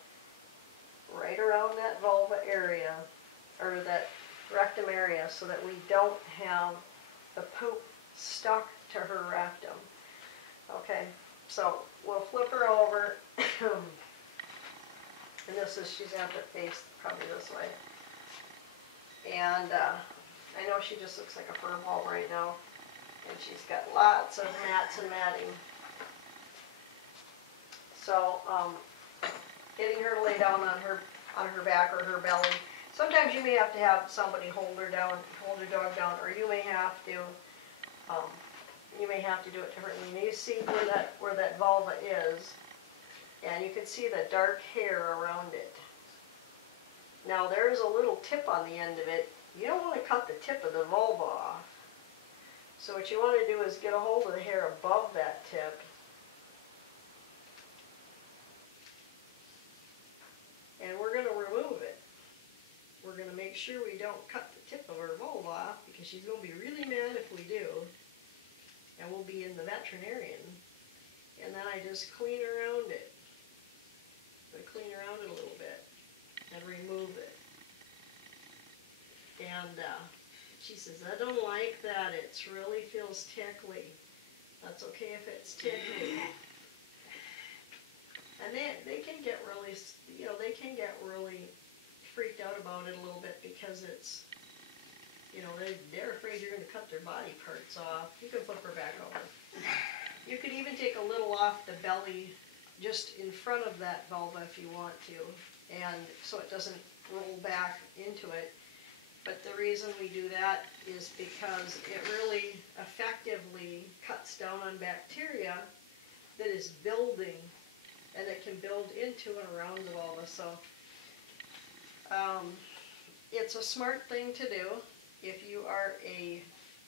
right around that vulva area, or that rectum area, so that we don't have the poop stuck to her rectum. Okay, so we'll flip her over, and this is, she's got the face probably this way. And I know she just looks like a fur ball right now, and she's got lots of mats and matting. So, getting her to lay down on her back or her belly. Sometimes you may have to have somebody hold her down, hold her dog down, or you may have to do it to her. And you see where that vulva is, and you can see the dark hair around it. Now there's a little tip on the end of it. You don't want to cut the tip of the vulva off. So what you want to do is get a hold of the hair above that tip. And we're going to remove it. We're going to make sure we don't cut the tip of her vulva off, because she's going to be really mad if we do. And we'll be in the veterinarian. And then I just clean around it. I clean around it a little bit and remove it. And she says, I don't like that. It really feels tickly. That's okay if it's tickly. And they can get really, you know, they can get really freaked out about it a little bit, because it's, you know, they're afraid you're going to cut their body parts off. You can flip her back over. You could even take a little off the belly, just in front of that vulva if you want to, and so it doesn't roll back into it. But the reason we do that is because it really effectively cuts down on bacteria that is building, and it can build into and around the vulva. So it's a smart thing to do if you are a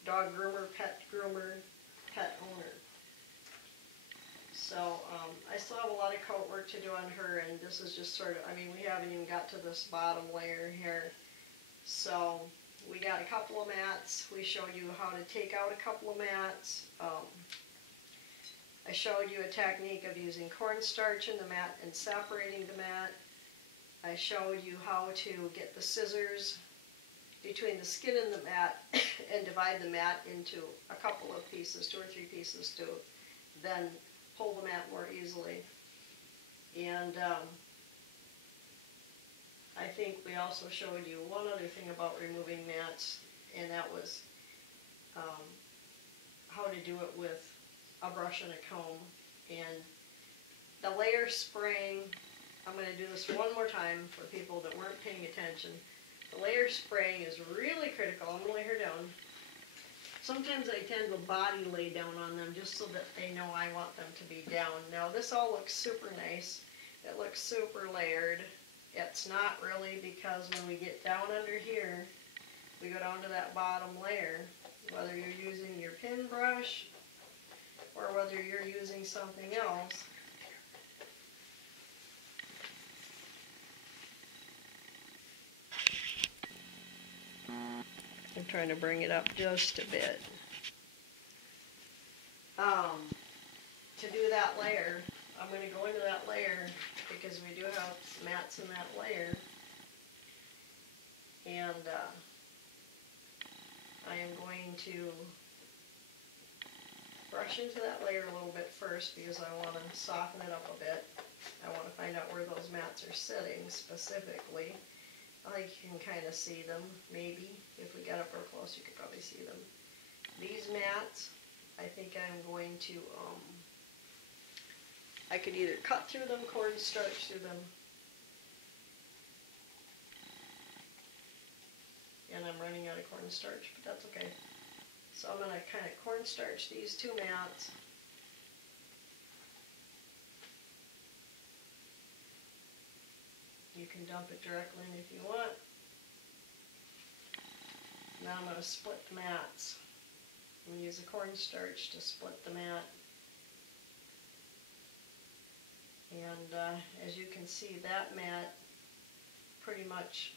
dog groomer, pet owner. So I still have a lot of coat work to do on her, and this is just sort of, I mean, we haven't even got to this bottom layer here. So we got a couple of mats. We showed you how to take out a couple of mats. I showed you a technique of using cornstarch in the mat and separating the mat. I showed you how to get the scissors between the skin and the mat and divide the mat into a couple of pieces, 2 or 3 pieces, to then pull the mat more easily. And I think we also showed you one other thing about removing mats, and that was how to do it with a brush and a comb. And the layer spraying, I'm going to do this one more time for people that weren't paying attention. The layer spraying is really critical. I'm going to lay her down. Sometimes I tend to body lay down on them just so that they know I want them to be down. Now this all looks super nice. It looks super layered. It's not really, because when we get down under here, we go down to that bottom layer, whether you're using your pin brush or whether you're using something else. I'm trying to bring it up just a bit. To do that layer, I'm going to go into that layer, because we do have mats in that layer. And I am going to brush into that layer a little bit first, because I want to soften it up a bit. I want to find out where those mats are sitting specifically. I think you can kind of see them, maybe. If we got up real close, you could probably see them. These mats, I think I'm going to, I could either cut through them, cornstarch through them. and I'm running out of cornstarch, but that's okay. So I'm going to kind of cornstarch these two mats. You can dump it directly in if you want. Now I'm going to split the mats. I'm going to use the cornstarch to split the mat. And as you can see, that mat pretty much,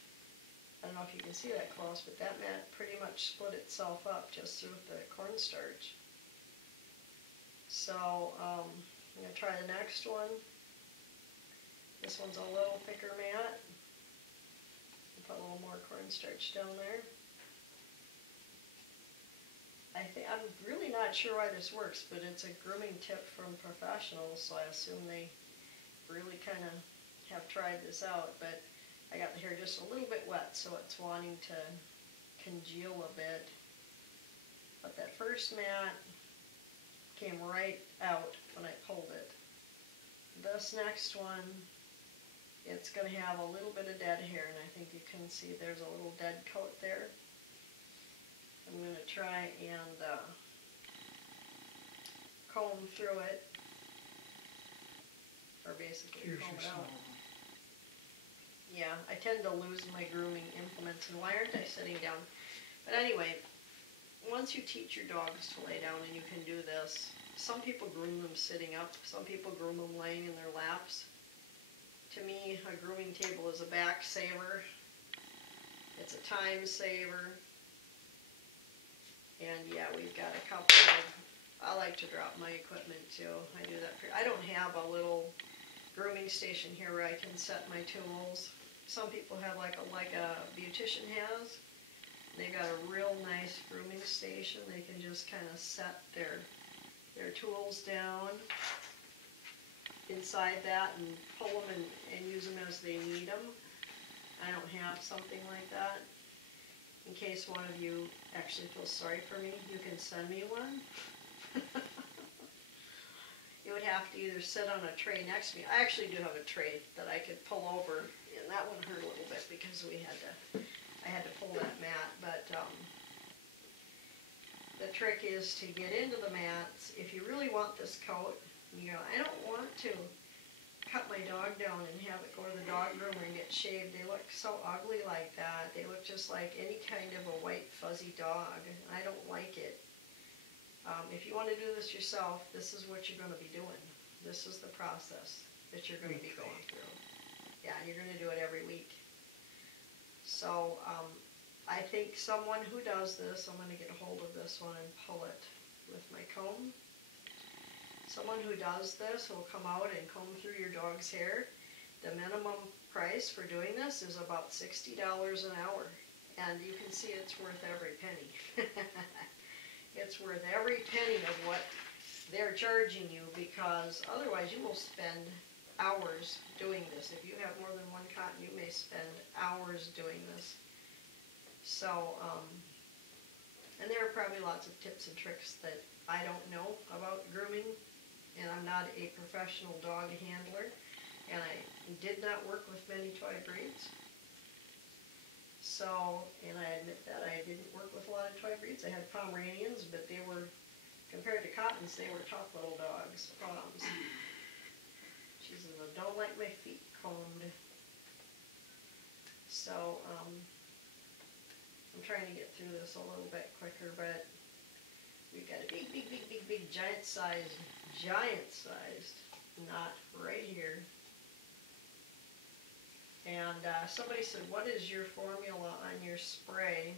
I don't know if you can see that close, but that mat pretty much split itself up just through the cornstarch. So I'm going to try the next one. This one's a little thicker mat. Put a little more cornstarch down there. I'm really not sure why this works, but it's a grooming tip from professionals, so I assume they really kind of have tried this out. But I got the hair just a little bit wet, so it's wanting to congeal a bit. But that first mat came right out when I pulled it. This next one, it's going to have a little bit of dead hair, and I think you can see there's a little dead coat there. I'm going to try and comb through it, or basically comb it out. Yeah, I tend to lose my grooming implements, and why aren't I sitting down? But anyway, once you teach your dogs to lay down, and you can do this, some people groom them sitting up, some people groom them laying in their laps. To me, a grooming table is a back saver. It's a time saver. And yeah, we've got a couple of, I like to drop my equipment too. I do that. I don't have a little grooming station here where I can set my tools. Some people have like a beautician has. They got a real nice grooming station. They can just kind of set their tools down inside that and pull them and use them as they need them. I don't have something like that. In case one of you actually feels sorry for me, you can send me one. You would have to either sit on a tray next to me. I actually do have a tray that I could pull over, and that one hurt a little bit because I had to pull that mat. But the trick is to get into the mats. If you really want this coat, you go, I don't want to cut my dog down and have it go to the dog groomer and get shaved. They look so ugly like that. They look just like any kind of a white fuzzy dog. I don't like it. If you want to do this yourself, this is what you're going to be doing. This is the process that you're going to be going through. Yeah, you're going to do it every week. So I think someone who does this, I'm going to get a hold of this one and pull it with my comb. Someone who does this will come out and comb through your dog's hair. The minimum price for doing this is about $60 an hour. And you can see it's worth every penny. It's worth every penny of what they're charging you, because otherwise you will spend hours doing this. If you have more than one cotton, you may spend hours doing this. So, and there are probably lots of tips and tricks that I don't know about grooming. And I'm not a professional dog handler, and I did not work with many toy breeds. So, and I admit that I didn't work with a lot of toy breeds. I had Pomeranians, but they were, compared to Cottons, they were tough little dogs. She says, I don't like my feet combed. So, I'm trying to get through this a little bit quicker, but we've got a big, giant-sized knot right here. And somebody said, what is your formula on your spray?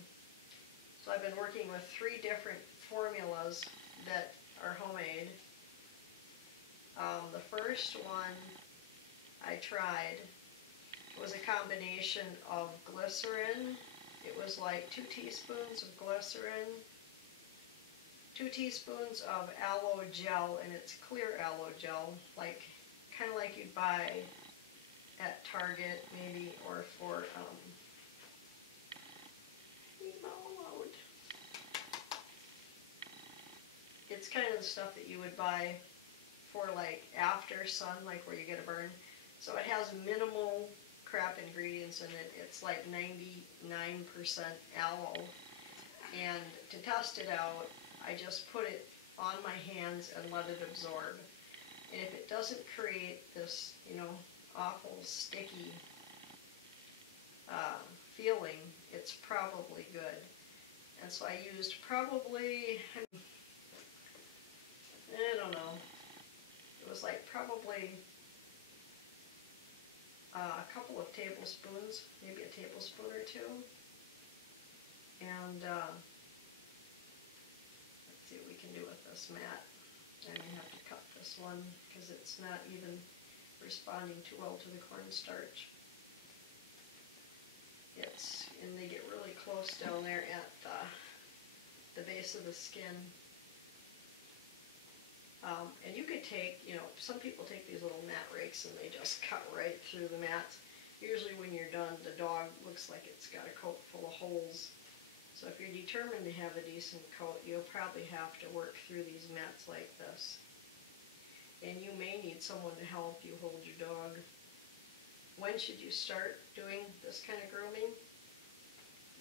So I've been working with 3 different formulas that are homemade. The first one I tried was a combination of glycerin. It was like 2 teaspoons of glycerin, 2 teaspoons of aloe gel, and it's clear aloe gel, like kind of like you'd buy at Target maybe, or for it's kind of the stuff that you would buy for like after sun, like where you get a burn. So it has minimal crap ingredients in it. It's like 99% aloe. And to test it out, I just put it on my hands and let it absorb. And if it doesn't create this, you know, awful sticky feeling, it's probably good. And so I used probably, I don't know, it was like probably a couple of tablespoons, maybe a tablespoon or two. And let's see what we can do with this mat. I may have to cut this one because it's not even responding too well to the cornstarch. And they get really close down there at the base of the skin. And you could take, you know, some people take these little mat rakes and they just cut right through the mats. Usually when you're done, the dog looks like it's got a coat full of holes. So if you're determined to have a decent coat, you'll probably have to work through these mats like this. And you may need someone to help you hold your dog. When should you start doing this kind of grooming?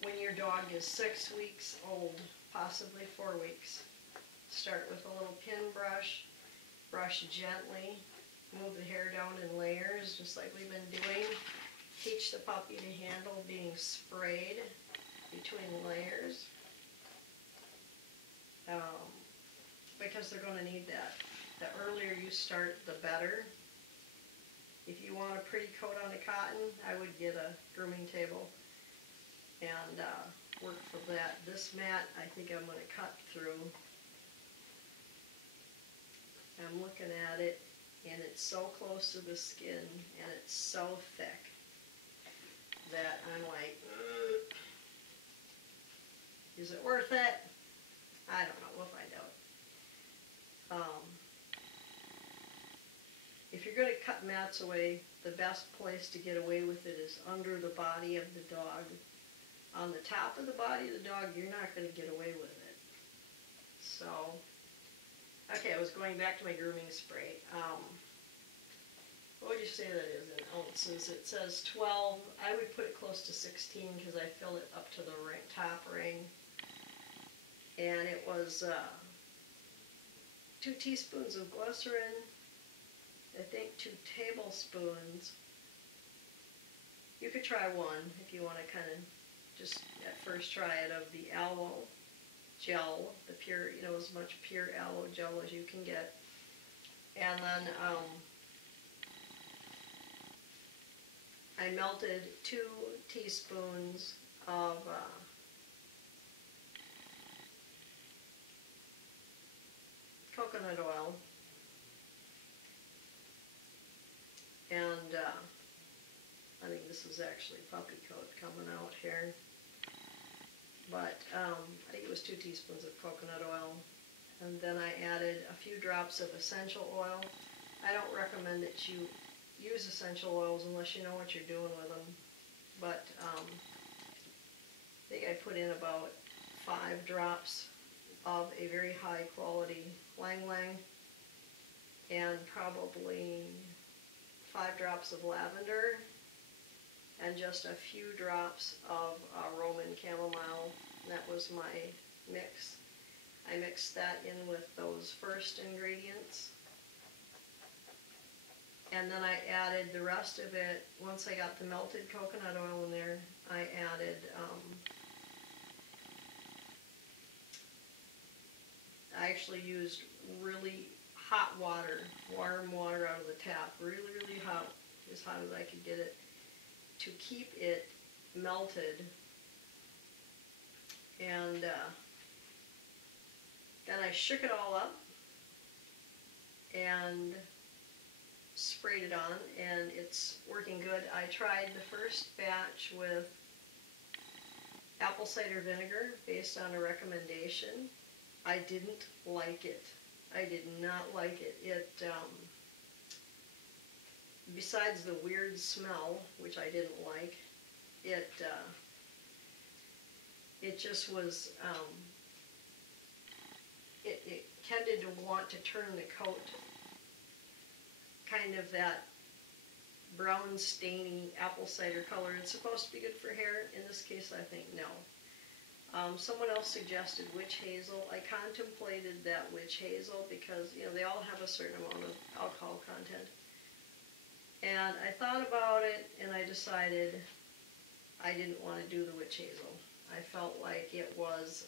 When your dog is 6 weeks old, possibly 4 weeks. Start with a little pin brush, brush gently, move the hair down in layers, just like we've been doing. Teach the puppy to handle being sprayed between layers, because they're going to need that. The earlier you start, the better. If you want a pretty coat on the cotton, I would get a grooming table and work for that. This mat, I think I'm going to cut through. I'm looking at it, and it's so close to the skin, and it's so thick that I'm like, is it worth it? I don't know. We'll find out. If you're going to cut mats away, the best place to get away with it is under the body of the dog. On the top of the body of the dog, you're not going to get away with it. So, okay, I was going back to my grooming spray. What would you say that is in ounces? It says 12. I would put it close to 16 because I fill it up to the top ring. And it was 2 teaspoons of glycerin, I think 2 tablespoons. You could try 1 if you want to kind of just at first try it, of the aloe gel, the pure, you know, as much pure aloe gel as you can get. And then I melted 2 teaspoons of coconut oil, and I think this is actually puppy coat coming out here, but I think it was 2 teaspoons of coconut oil, and then I added a few drops of essential oil. I don't recommend that you use essential oils unless you know what you're doing with them, but I think I put in about 5 drops of a very high quality Lang Lang, and probably 5 drops of lavender, and just a few drops of Roman chamomile. That was my mix. I mixed that in with those first ingredients, and then I added the rest of it. Once I got the melted coconut oil in there, I added I actually used really hot water, warm water out of the tap, really, really hot, as hot as I could get it, to keep it melted. And then I shook it all up and sprayed it on, and it's working good. I tried the first batch with apple cider vinegar based on a recommendation. I didn't like it. I did not like it. It, besides the weird smell, which I didn't like, it just was, it tended to want to turn the coat kind of that brown stainy apple cider color. It's supposed to be good for hair. In this case, I think no. Someone else suggested witch hazel. I contemplated that witch hazel because, you know, they all have a certain amount of alcohol content. And I thought about it and I decided I didn't want to do the witch hazel. I felt like it was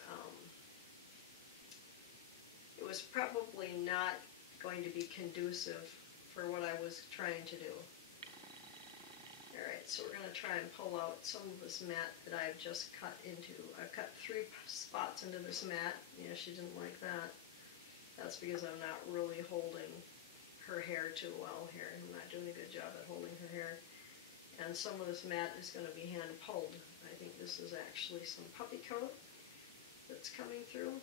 probably not going to be conducive for what I was trying to do. Alright, so we're going to try and pull out some of this mat that I've just cut into. I've cut 3 spots into this mat. Yeah, she didn't like that. That's because I'm not really holding her hair too well here. I'm not doing a good job at holding her hair. And some of this mat is going to be hand pulled. I think this is actually some puppy coat that's coming through.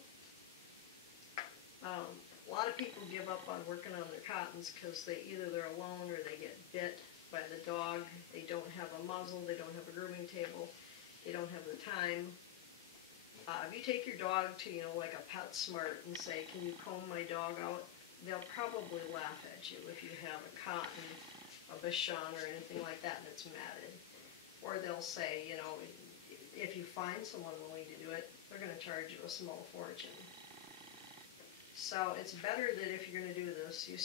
A lot of people give up on working on their cottons because either they're alone or they get bit by the dog. They don't have a muzzle, they don't have a grooming table, they don't have the time. If you take your dog to, you know, like a PetSmart and say, can you comb my dog out? They'll probably laugh at you if you have a cotton, a Bichon or anything like that and it's matted. Or they'll say, you know, if you find someone willing to do it, they're going to charge you a small fortune. So it's better that if you're going to do this, you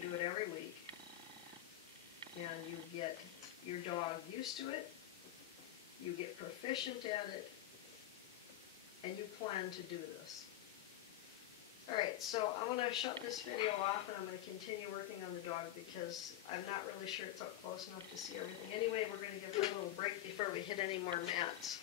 do it every week, and you get your dog used to it, you get proficient at it, and you plan to do this. Alright, so I'm going to shut this video off and I'm going to continue working on the dog because I'm not really sure it's up close enough to see everything. Anyway, we're going to give her a little break before we hit any more mats.